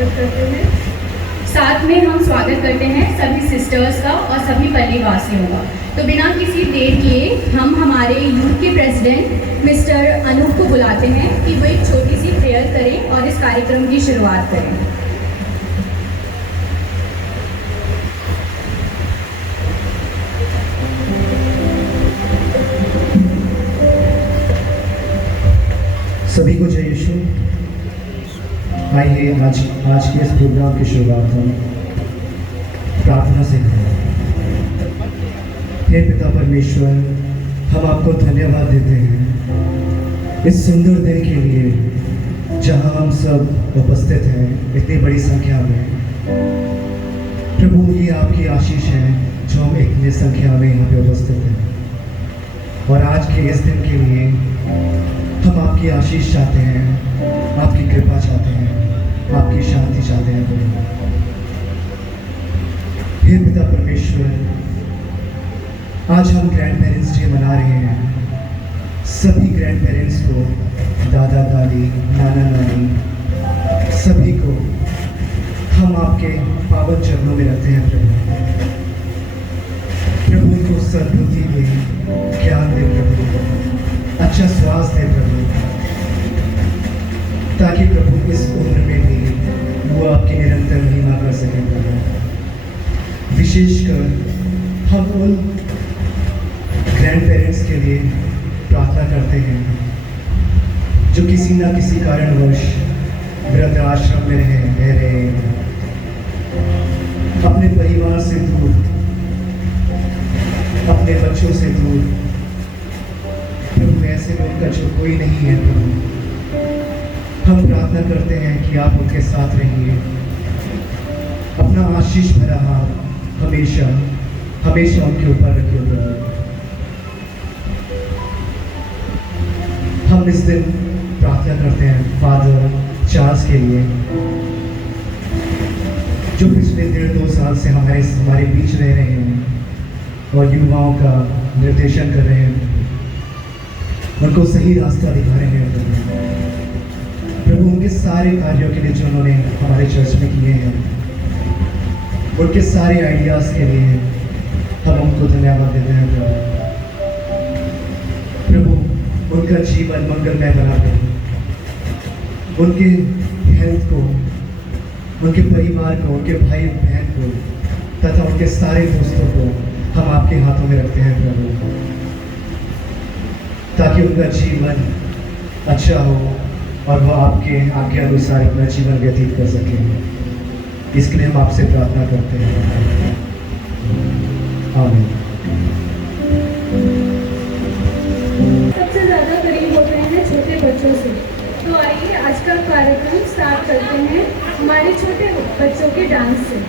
स्वागत करते हैं। साथ में हम स्वागत करते हैं सभी सिस्टर्स का और सभी पल्ली वासियों का। तो बिना किसी देर किए हम हमारे यूथ के प्रेसिडेंट मिस्टर अनूप को बुलाते हैं कि वो एक छोटी सी प्रेयर करें और इस कार्यक्रम की शुरुआत करें। सभी को जय यीशु। आइए आज के इस प्रोग्राम की शुरुआत हम प्रार्थना से करें। हे पिता परमेश्वर, हम आपको धन्यवाद देते हैं इस सुंदर दिन के लिए जहां हम सब उपस्थित हैं इतनी बड़ी संख्या में। प्रभु, ये आपकी आशीष है जो हम इतनी संख्या में यहाँ पे उपस्थित हैं। और आज के इस दिन के लिए हम आपकी आशीष चाहते हैं, आपकी कृपा चाहते हैं, आपकी शांति चाहते हैं प्रभु। हे पिता परमेश्वर, आज हम ग्रैंड पेरेंट्स डे मना रहे हैं। सभी ग्रैंड पेरेंट्स को, दादा दादी, नाना नानी, सभी को हम आपके पावन चरणों में रखते हैं प्रभु। प्रभु उनको सद्बुद्धि दे, ज्ञान दे प्रभु, अच्छा स्वास्थ्य है प्रभु, ताकि प्रभु इस उम्र में भी वो आपकी निरंतर महिमा कर सकें प्रभु। विशेषकर हम उन ग्रैंड पेरेंट्स के लिए प्रार्थना करते हैं जो किसी न किसी कारणवश वृद्धाश्रम में रह रहे हैं, अपने परिवार से दूर, अपने बच्चों से दूर। ऐसे लोग का जो कोई नहीं है प्रभु, हम प्रार्थना करते हैं कि आप उनके साथ रहिए। अपना आशीष भरा हाथ हमेशा हमेशा उनके ऊपर रखिए प्रभु। हम इस दिन प्रार्थना करते हैं फादर चार्ल्स के लिए, जो पिछले 1.5-2 साल से हमारे बीच रह रहे हैं और युवाओं का निर्देशन कर रहे हैं, उनको सही रास्ता दिखा रहे हैं प्रभु। उनके सारे कार्यों के लिए जो उन्होंने हमारे चर्च में किए हैं, उनके सारे आइडियाज़ के लिए हम उनको धन्यवाद देते हैं प्रभु। उनका जीवन मंगलमय बना दे, उनके हेल्थ को, उनके परिवार को, उनके भाई बहन को तथा उनके सारे दोस्तों को हम आपके हाथों में रखते हैं प्रभु, ताकि उनका जीवन अच्छा हो और वह आपके अनुसार अपना जीवन व्यतीत कर सके। इसके लिए हम आपसे प्रार्थना करते हैं, आमीन। सबसे ज़्यादा करीब होते हैं छोटे बच्चों से। तो आइए आज का कार्यक्रम स्टार्ट करते हैं हमारे छोटे बच्चों के डांस से।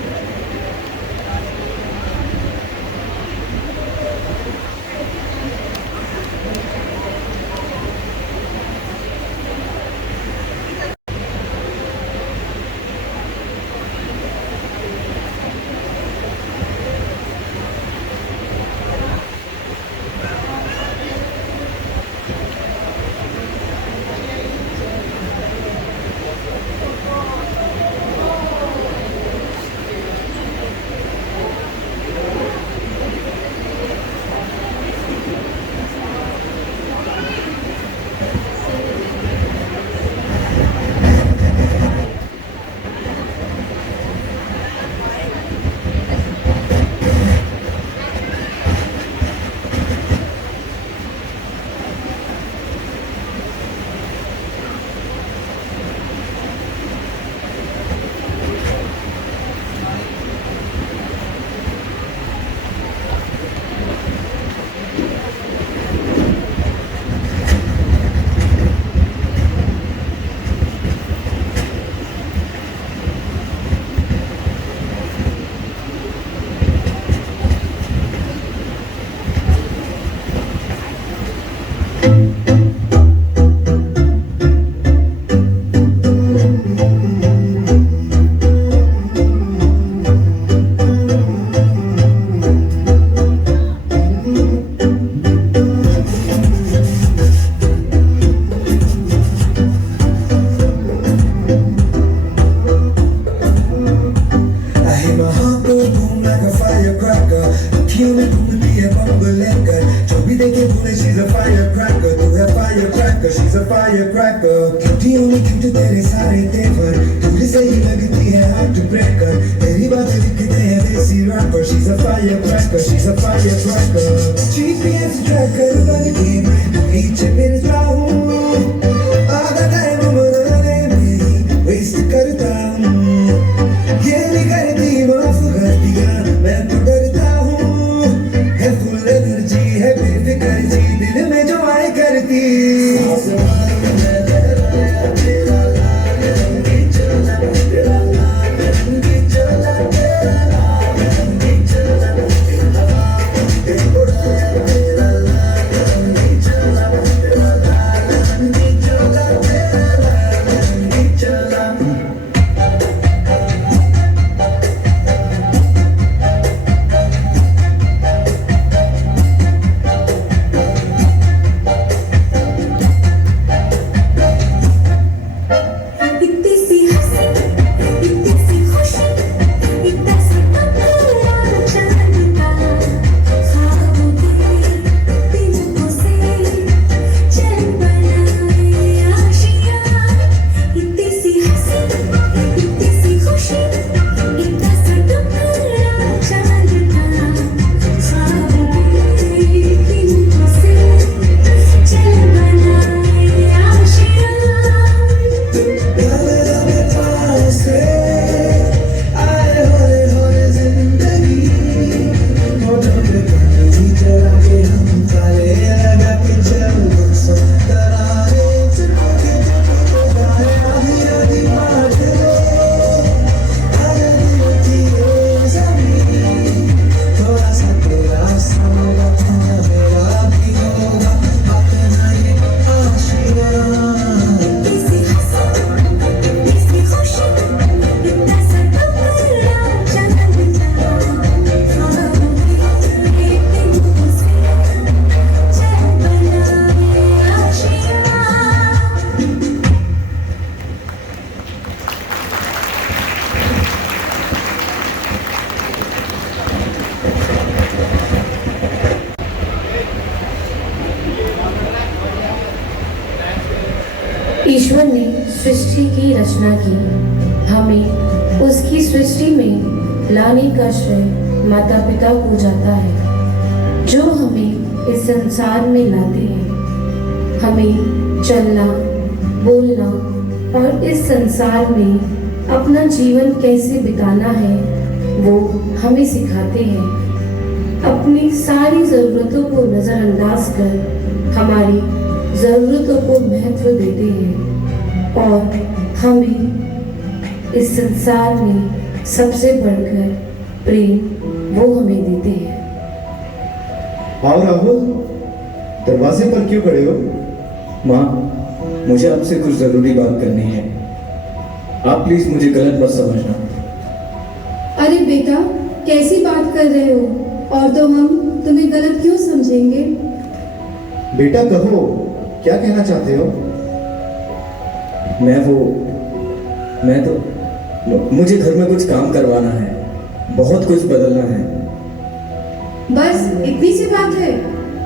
firecracker. अखियों में घूमती है बम लेकर, जो भी देखे बोले she's a firecracker. तू है firecracker, she's a firecracker. Cutie होनी क्यूट तेरे सारे तेवर, दूर से ही लगती है heart breaker. तेरी बातें लिखते हैं देसी rapper. She's a firecracker, she's a firecracker. GPS tracker बन के मैं पीछे फिरता हूँ, आधा टाइम मनाने में वेस्ट करता हूँ. ये नहीं करती माफ कर दिया, मैं तो डरता हूँ. है फुल एनर्जी है बेफिक्र जी, दिल में जो आए करती. आसमान में लहराया तेरा नाम, रंगी चला तेरा नाम, रंगी चला तेरा नाम, रंगी चला तेरा नाम, उड़ाया तेरा नाम, रंगी चला तेरा नाम, रंगी चला तेरा नाम, रंगी चला. इतनी सी हंसी, इतनी सी खुशी, इतना सा टकरा चांद का, ख्वाबों के पिंजरों से चैन बनाए आशियाँ. इतनी सी हंसी, इतनी सी खुशी, इतना सा टकरा चांद का, ख्वाबों के पिंजरों से चैन बनाए आशियाँ. इसी हंसी, इसी खुशी, इतना सा टकरा चांद का, ख्वाबों के पिंजरों से चैन बनाए आशियाँ. ईश्वर ने सृष्टि की रचना की, हमें उसकी सृष्टि में लाने का श्रेय माता पिता को जाता है, जो हमें इस संसार में लाते हैं. हमें चलना, बोलना और इस संसार में अपना जीवन कैसे बिताना है वो हमें सिखाते हैं. अपनी सारी ज़रूरतों को नज़रअंदाज कर हमारी ज़रूरतों को महत्व देते हैं और हमें इस संसार में सबसे बढ़कर प्रेम वो हमें देते हैं. आओ राहुल, दरवाजे पर क्यों खड़े हो? माँ, मुझे आपसे कुछ ज़रूरी बात करनी है. आप प्लीज़ मुझे गलत मत समझना. अरे बेटा, कैसी बात कर रहे हो? और तो हम तुम्हें गलत क्यों समझेंगे? बेटा कहो, क्या कहना चाहते हो? मुझे घर में कुछ काम करवाना है, बहुत कुछ बदलना है. बस इतनी सी बात है?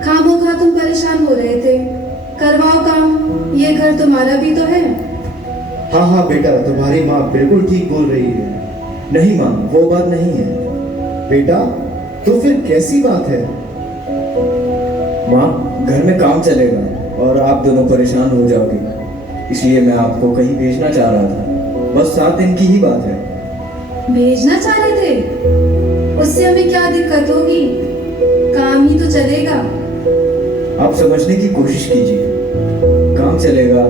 खामोखा तुम परेशान हो रहे थे, करवाओ काम. ये घर तुम्हारा भी तो है. हाँ हाँ बेटा, तुम्हारी माँ बिल्कुल ठीक बोल रही है. नहीं माँ, वो बात नहीं है. बेटा, तो फिर कैसी बात है? माँ, घर में काम चलेगा और आप दोनों परेशान हो जाओगे, इसलिए मैं आपको कहीं भेजना चाह रहा था. बस 7 दिन की ही बात है. भेजना चाह रहे थे? उससे हमें क्या दिक्कत होगी? काम ही तो चलेगा. आप समझने की कोशिश कीजिए. काम चलेगा,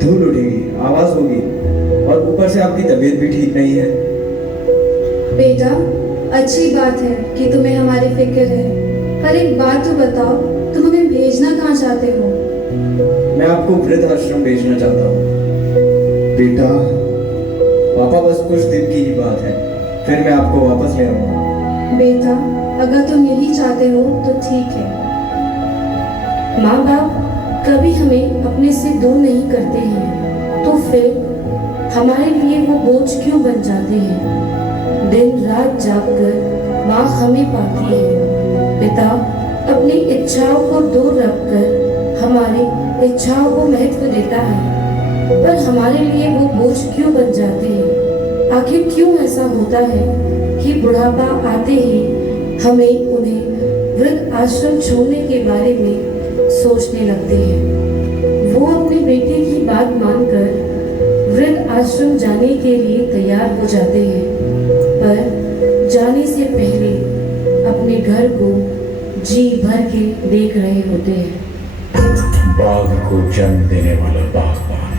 धूल उड़ेगी, आवाज़ होगी और ऊपर से आपकी तबीयत भी ठीक नहीं है. बेटा, अच्छी बात है कि तुम्हें हमारी फिक्र है, पर एक बात तो बताओ, तुम हमें भेजना कहाँ चाहते हो? मैं आपको वृद्धाश्रम भेजना चाहता हूँ. बेटा, पापा, बस कुछ दिन की ही बात है, फिर मैं आपको वापस ले आऊँगा. बेटा, अगर तुम यही चाहते हो तो ठीक है. माँ बाप कभी हमें अपने से दूर नहीं करते हैं, तो फिर हमारे लिए वो बोझ क्यों बन जाते हैं? दिन रात जागकर माँ हमें पाती है। पिता अपनी इच्छाओं को दूर रखकर हमारी इच्छाओं को महत्व देता है, पर हमारे लिए वो बोझ क्यों बन जाते हैं? आखिर क्यों ऐसा होता है कि बुढ़ापा आते ही हमें उन्हें वृद्ध आश्रम छोड़ने के बारे में सोचने लगते हैं। वो अपने बेटे की बात मानकर वृद्ध आश्रम जाने के लिए तैयार हो जाते हैं, पर जाने से पहले अपने घर को जी भर के देख रहे होते हैं। बाग को जन्म देने वाला बागबान,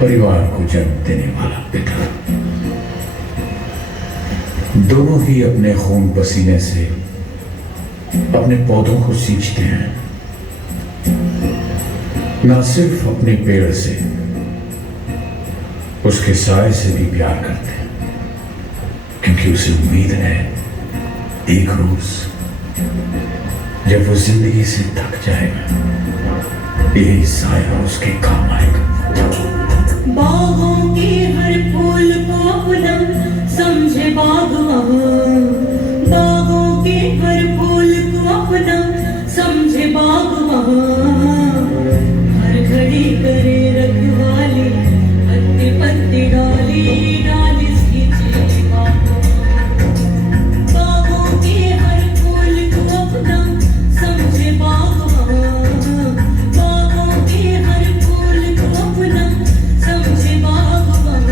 परिवार को जन्म देने वाला पिता, दोनों ही अपने खून पसीने से अपने पौधों को सींचते हैं, ना सिर्फ अपने पेड़ से, उसके साए से भी प्यार करते हैं, क्योंकि उसे उम्मीद है एक रोज जब वो जिंदगी से थक जाएगा, यही साया उसके काम आएगा। बागों के हर फूल को अपना समझे बागवान, बागों के हर फूल को अपना समझे बागवान, हर घड़ी करे रखवाली, पत्ते पत्ते डाली डाली सींचे बागवान, बागों के हर फूल को अपना समझे बागवान, बागों के हर फूल को अपना समझे बागवान,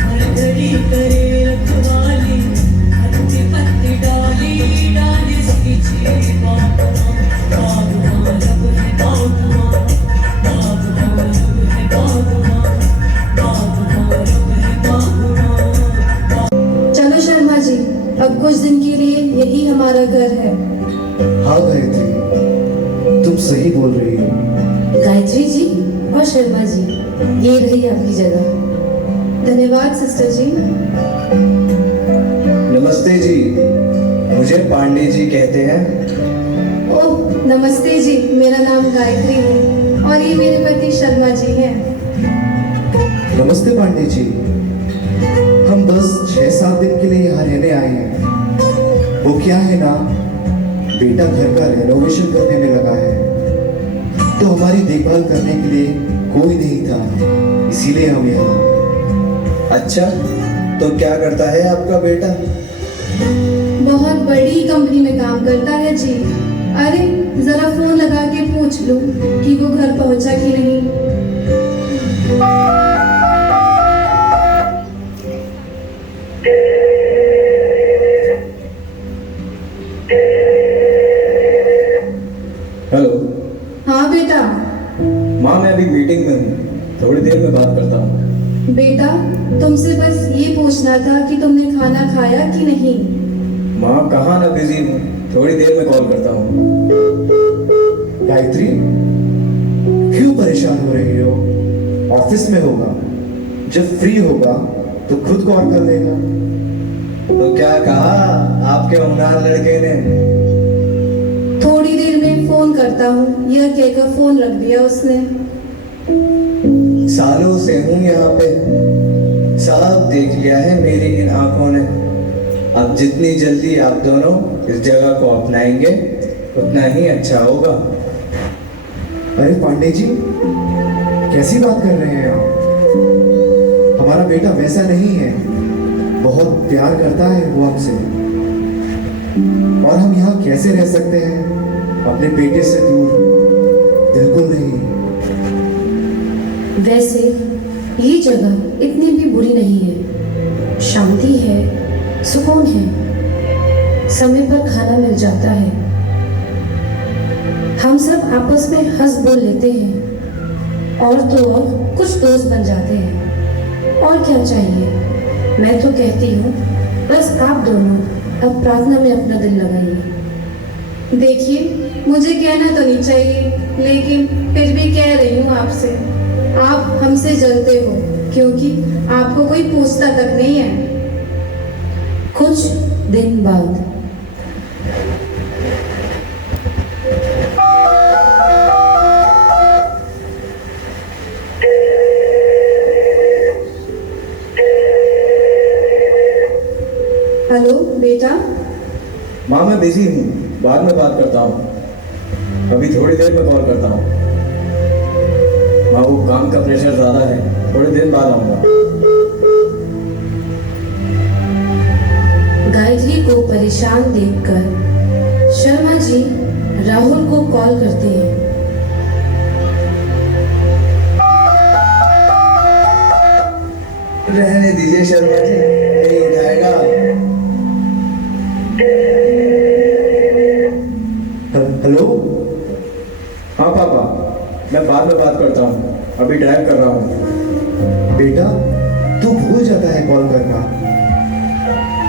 हर घड़ी करे रखवाली, पत्ते पत्ते डाली डाली सींचे बागवान, बागवान अब है बागवान, बागवान अब है बागवान, बागवान अब है बागवान। चलो शर्मा जी, अब कुछ दिन के लिए यही हमारा घर है। हाँ गायत्री, तुम सही बोल रही हो। गायत्री जी और शर्मा जी, ये रही आपकी जगह। धन्यवाद सिस्टर जी। नमस्ते जी, मुझे पांडे जी कहते हैं। ओह नमस्ते जी, मेरा नाम गायत्री है और ये मेरे पति शर्मा जी हैं। नमस्ते पांडे जी, हम बस 6-7 दिन के लिए यहाँ रहने आए हैं। वो क्या है ना, बेटा घर का रेनोवेशन करने में लगा है, तो हमारी देखभाल करने के लिए कोई नहीं था, इसीलिए हम यहाँ। अच्छा, तो क्या करता है आपका बेटा? बहुत बड़ी कंपनी में काम करता है जी। अरे जरा फोन लगा के पूछ लो कि वो घर पहुंचा कि नहीं। हेलो। हाँ बेटा। माँ मैं अभी मीटिंग में हूँ, थोड़ी देर में बात करता हूँ। बेटा तुमसे बस ये पूछना था कि तुमने खाना खाया कि नहीं। माँ कहाँ ना, बिजी हूँ, थोड़ी देर में कॉल करता हूँ। गायत्री, क्यों परेशान हो रही हो? ऑफिस में होगा, जब फ्री होगा तो खुद कॉल कर लेगा। तो क्या कहा आपके होनहार लड़के ने? थोड़ी देर में फोन करता हूँ, यह कहकर फोन रख दिया उसने। सालों से हूँ यहाँ पे, सब देख लिया है मेरी इन आंखों ने। अब जितनी जल्दी आप दोनों इस जगह को अपनाएंगे उतना ही अच्छा होगा। अरे पांडे जी, कैसी बात कर रहे हैं आप? हमारा बेटा वैसा नहीं है, बहुत प्यार करता है वो हमसे, और हम यहाँ कैसे रह सकते हैं अपने बेटे से दूर? बिल्कुल नहीं। वैसे ये जगह इतनी भी बुरी नहीं है, शांति है, सुकून है, समय पर खाना मिल जाता है, हम सब आपस में हंस बोल लेते हैं, और तो और कुछ दोस्त बन जाते हैं। और क्या चाहिए? मैं तो कहती हूँ बस आप दोनों अब प्रार्थना में अपना दिल लगाइए। देखिए मुझे कहना तो नहीं चाहिए, लेकिन फिर भी कह रही हूँ आपसे, आप हमसे जलते हो क्योंकि आपको कोई पूछता तक नहीं है। कुछ दिन बाद हेलो बेटा। माँ मैं बिजी हूँ, बाद में बात करता हूँ, अभी थोड़ी देर में कॉल करता हूँ। माँ वो काम का प्रेशर ज़्यादा है, थोड़ी देर बाद आऊँगा। गायत्री को परेशान देखकर शर्मा जी राहुल को कॉल करते हैं। रहने दीजिए शर्मा जी, नहीं उठाएगा। हेलो। हाँ पापा, मैं बाद में बात करता हूँ, अभी ड्राइव कर रहा हूँ। बेटा तू भूल जाता है कॉल करना,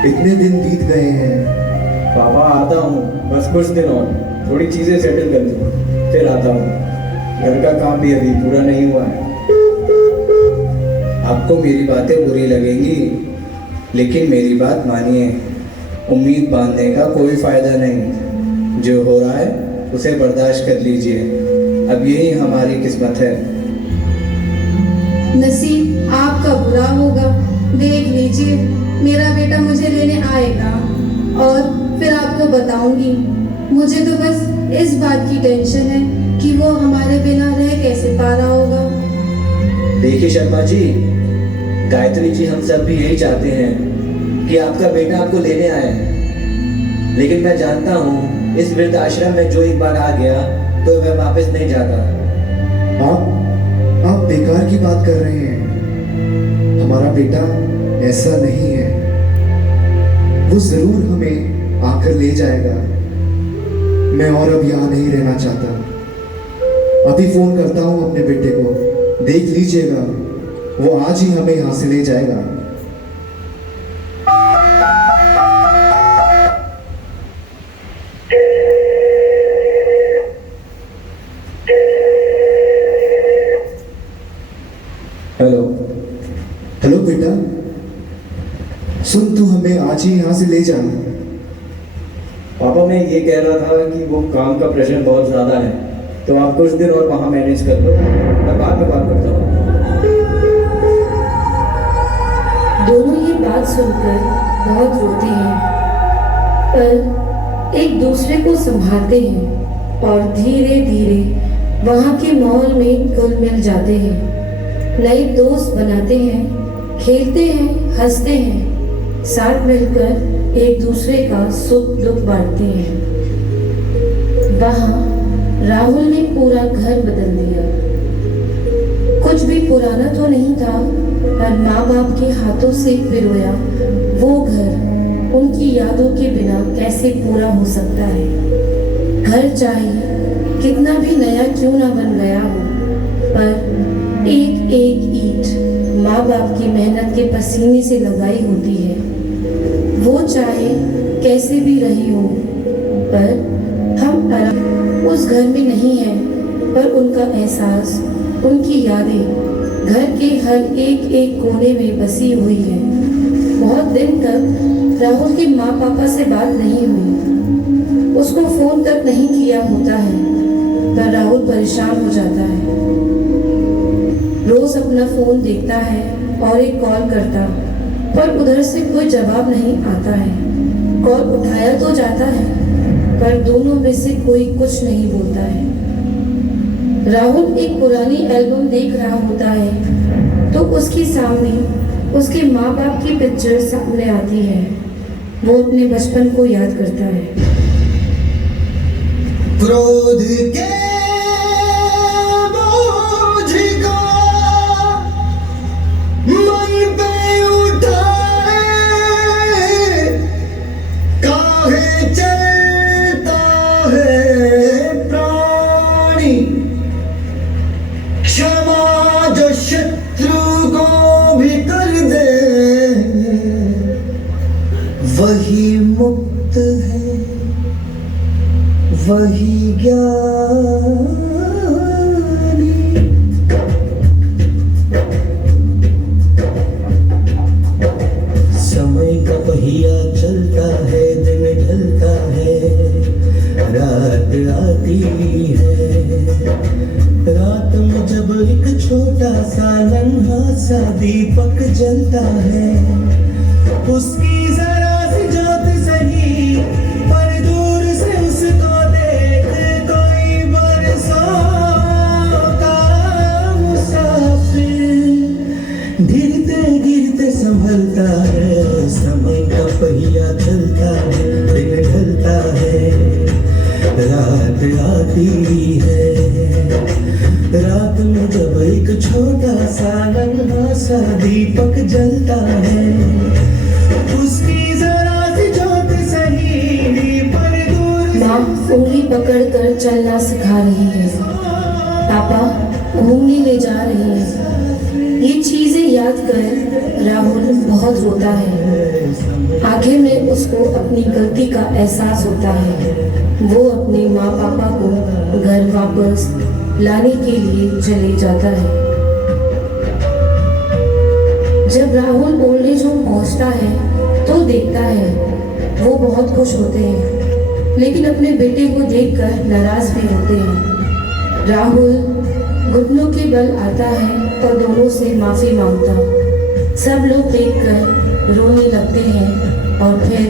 इतने दिन बीत गए हैं। पापा आता हूँ, बस कुछ दिन और, थोड़ी चीज़ें सेटल कर लूँ, फिर आता हूँ। घर का काम भी अभी पूरा नहीं हुआ है। आपको मेरी बातें बुरी लगेंगी, लेकिन मेरी बात मानिए, उम्मीद बांधने का कोई फायदा नहीं। जो हो रहा है उसे बर्दाश्त कर लीजिए, अब यही हमारी किस्मत है। नसीब आपका बुरा होगा। देख लीजिए, मेरा बेटा मुझे लेने आएगा और फिर आपको बताऊंगी। मुझे तो बस इस बात की टेंशन है कि वो हमारे बिना रह कैसे पा रहा होगा। देखिए शर्मा जी, गायत्री जी, हम सब भी यही चाहते हैं कि आपका बेटा आपको लेने आए, लेकिन मैं जानता हूँ इस वृद्ध आश्रम में जो एक बार आ गया तो वह वापस नहीं जाता। आप बेकार की बात कर रहे हैं। हमारा बेटा ऐसा नहीं है, वो जरूर हमें आकर ले जाएगा। मैं और अब यहाँ नहीं रहना चाहता। अभी फोन करता हूँ अपने बेटे को, देख लीजिएगा वो आज ही हमें यहाँ से ले जाएगा। हेलो। हेलो बेटा, सुन तू हमें आज ही यहाँ से ले जा। पापा मैं ये कह रहा था कि वो काम का प्रेशर बहुत ज़्यादा है, तो आप कुछ दिन और वहाँ मैनेज कर लो, मैं बाद में बात करता हूँ। दोनों ये बात सुनकर बहुत रोते हैं, पर एक दूसरे को संभालते हैं और धीरे धीरे वहाँ के माहौल में घुल मिल जाते हैं। नए दोस्त बनाते हैं, खेलते हैं, हंसते हैं, साथ मिलकर एक दूसरे का सुख दुख बांटते हैं। वहाँ राहुल ने पूरा घर बदल दिया। कुछ भी पुराना तो नहीं था, पर माँ बाप के हाथों से पिरोया वो घर उनकी यादों के बिना कैसे पूरा हो सकता है। घर चाहे कितना भी नया क्यों ना बन गया हो, पर एक एक ईंट माँ बाप की मेहनत के पसीने से लगाई होती है। वो चाहे कैसे भी रही हो, पर हम आराम उस घर में नहीं हैं, पर उनका एहसास, उनकी यादें घर के हर एक एक कोने में बसी हुई है। बहुत दिन तक राहुल के माँ पापा से बात नहीं हुई, उसको फोन तक नहीं किया होता है, पर राहुल परेशान हो जाता है। रोज अपना फोन देखता है और एक कॉल करता, पर उधर से कोई जवाब नहीं आता है। कॉल उठाया तो जाता है, पर दोनों में से कोई कुछ नहीं बोलता है। राहुल एक पुरानी एल्बम देख रहा होता है तो उसके सामने उसके माँ बाप की पिक्चर सामने आती है। वो अपने बचपन को याद करता है। क्रोध के बोझ को मन पे उठाए, काहे चलता है प्राणी, क्षमा जो शत्रु को भी कर दे, वही मुक्त है, वही ज्ञानी। समय का पहिया चलता है, दिन ढलता है, रात आती है। रात में जब एक छोटा सा नन्हा सा दीपक जलता है, उसकी जरा सी जाती है। रात में जब एक छोटा सा नन्हा सा दीपक जलता है, उसकी जरा सी ज्योत सही पर दूर माँ उंगली पकड़कर चलना सिखा रही है, पापा घूमने ले जा रहे हैं। ये चीजें याद कर राहुल बहुत रोता है। आखिर में उसको अपनी गलती का एहसास होता है। वो अपने माँ पापा को घर वापस लाने के लिए चले जाता है। जब राहुल ओल्ड एज होम पहुंचता है तो देखता है वो बहुत खुश होते हैं, लेकिन अपने बेटे को देखकर नाराज भी होते हैं। राहुल घुटनों के बल आता है और दोनों से माफी मांगता। सब लोग देखकर रोने लगते हैं और फिर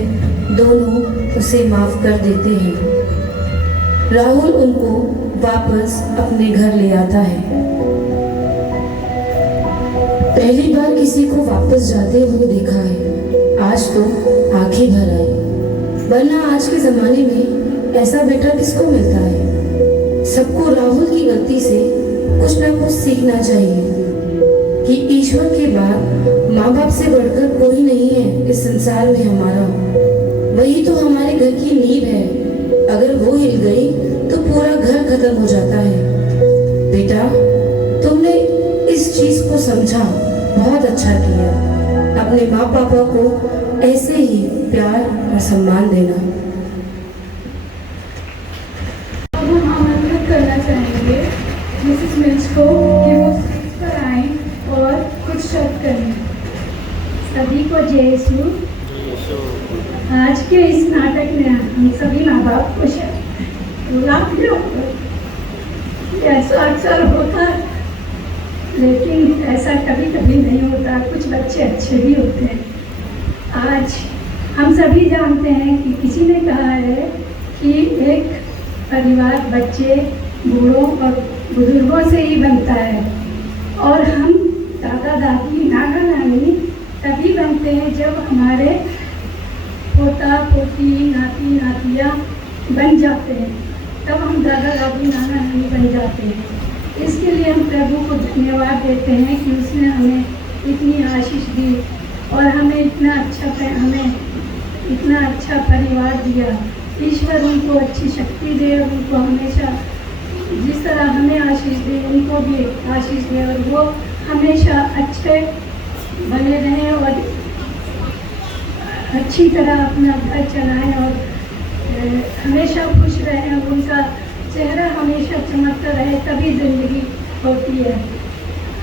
दोनों उसे माफ कर देते हैं। राहुल उनको वापस अपने घर ले आता है। पहली बार किसी को वापस जाते हुए देखा है, आज तो आंखें भर आई। वरना आज के जमाने में ऐसा बेटा किसको मिलता है। सबको राहुल की गलती से कुछ ना कुछ सीखना चाहिए कि ईश्वर के बाद माँ बाप से बढ़कर कोई नहीं है इस संसार में हमारा। वही तो हमारे घर की नींव है। अगर वो हिल गई तो पूरा घर खत्म हो जाता है। बेटा तुमने इस चीज को समझा, बहुत अच्छा किया। अपने माँ पापा को ऐसे ही प्यार और सम्मान देना। अब हम आमंत्रित करना चाहेंगे मिसेस मिर्च को कि वो स्टेज पर आएं और कुछ शब्द करें। सभी को जय यीशु। आज के इस नाटक में हम सभी माँ बाप खुश हैं। ऐसा अक्सर होता है, लेकिन ऐसा कभी कभी नहीं होता। कुछ बच्चे अच्छे भी होते हैं। आज हम सभी जानते हैं कि किसी ने कहा है कि एक परिवार बच्चे, बूढ़ों और बुजुर्गों से ही बनता है, और हम दादा दादी, नाना नानी तभी बनते हैं जब हमारे पोता पोती, नाती नातियाँ बन जाते हैं, तब हम दादा दादी, नाना नानी बन जाते हैं। इसके लिए हम प्रभु को धन्यवाद देते हैं कि उसने हमें इतनी आशीष दी और हमें इतना अच्छा परिवार दिया। ईश्वर उनको अच्छी शक्ति दे और उनको हमेशा जिस तरह हमें आशीष दे उनको भी आशीष दे, और वो हमेशा अच्छे बने रहें और अच्छी तरह अपना घर चलाएं और हमेशा खुश रहें। उनका चेहरा हमेशा चमकता रहे, तभी जिंदगी होती है।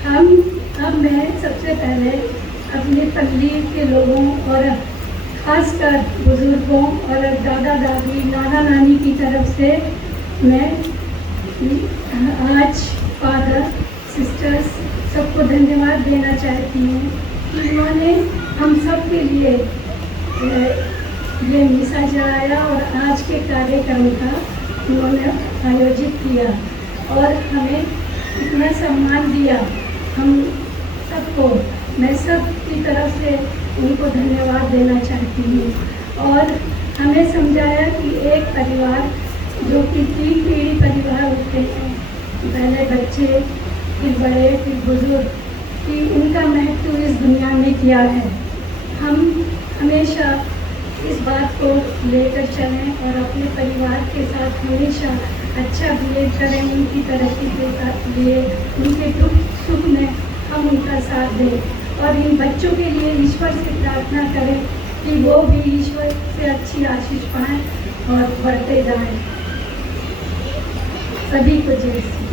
अब मैं सबसे पहले अपने परिवार के लोगों और खासकर बुजुर्गों और दादा दादी, नाना नानी की तरफ से मैं आज फादर, सिस्टर्स सबको धन्यवाद देना चाहती हूँ कि उन्होंने हम सब के लिए ये मिसा चलाया और आज के कार्यक्रम का उन्होंने आयोजित किया और हमें इतना सम्मान दिया। हम सबको, मैं सब की तरफ से उनको धन्यवाद देना चाहती हूँ। और हमें समझाया कि एक परिवार जो कि 3 पीढ़ी परिवार होते हैं, पहले बच्चे, फिर बड़े, फिर बुजुर्ग, कि उनका महत्व इस दुनिया में क्या है। हम हमेशा इस बात को लेकर चलें और अपने परिवार के साथ हमेशा अच्छा बिहेव करें। उनकी तरक्की के लिए, उनके दुख सुख में हम उनका साथ दें और इन बच्चों के लिए ईश्वर से प्रार्थना करें कि वो भी ईश्वर से अच्छी आशीष पाएं और बढ़ते जाएं। सभी को जय श्री।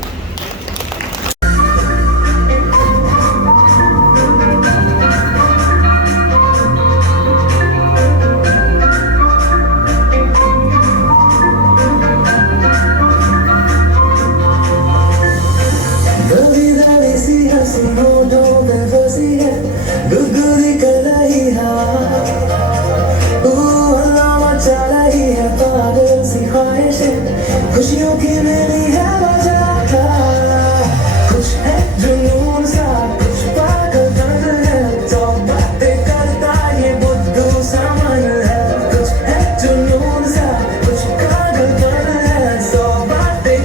खुशियों की मेरी है वजह, कुछ है जुनून सा, कुछ पागलपन है, तो बातें करता ये बुद्धू सामान है। कुछ है जुनून सा, कुछ पागलपन है, तो बातें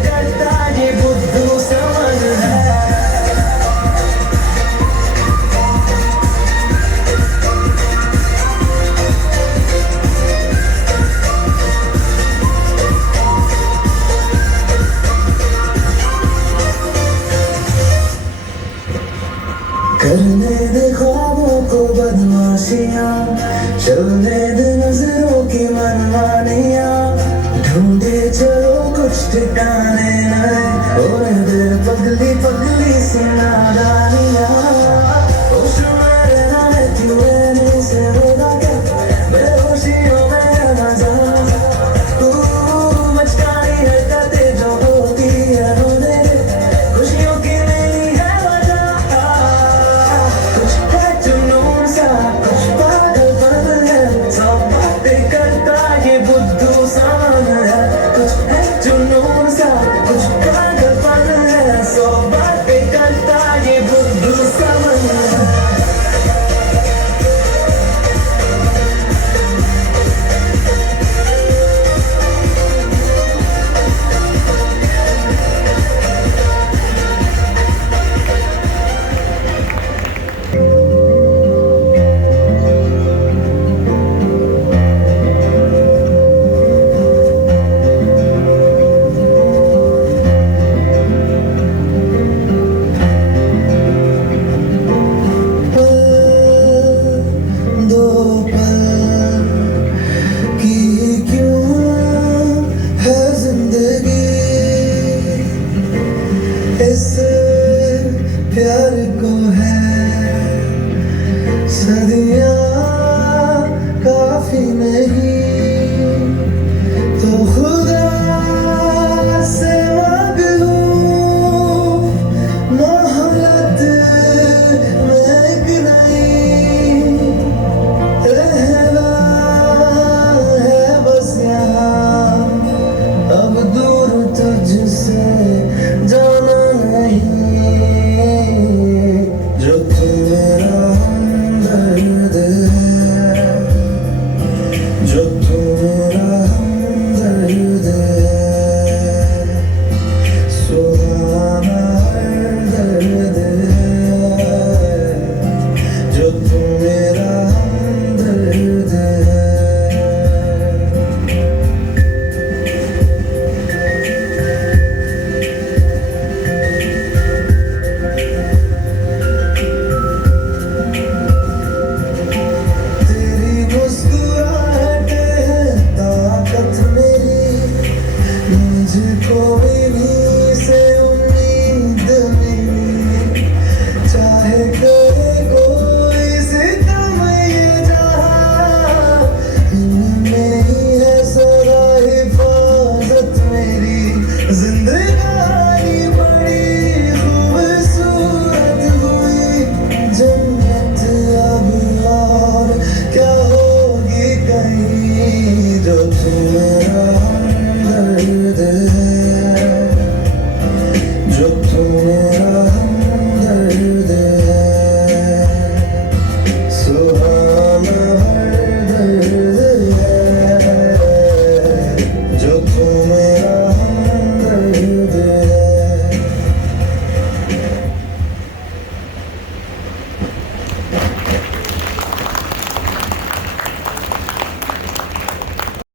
खुशियाँ चलने दे नजरों की मनमानियाँ ढूंढे चलो कुछ ठिकाने नए होने दे पगली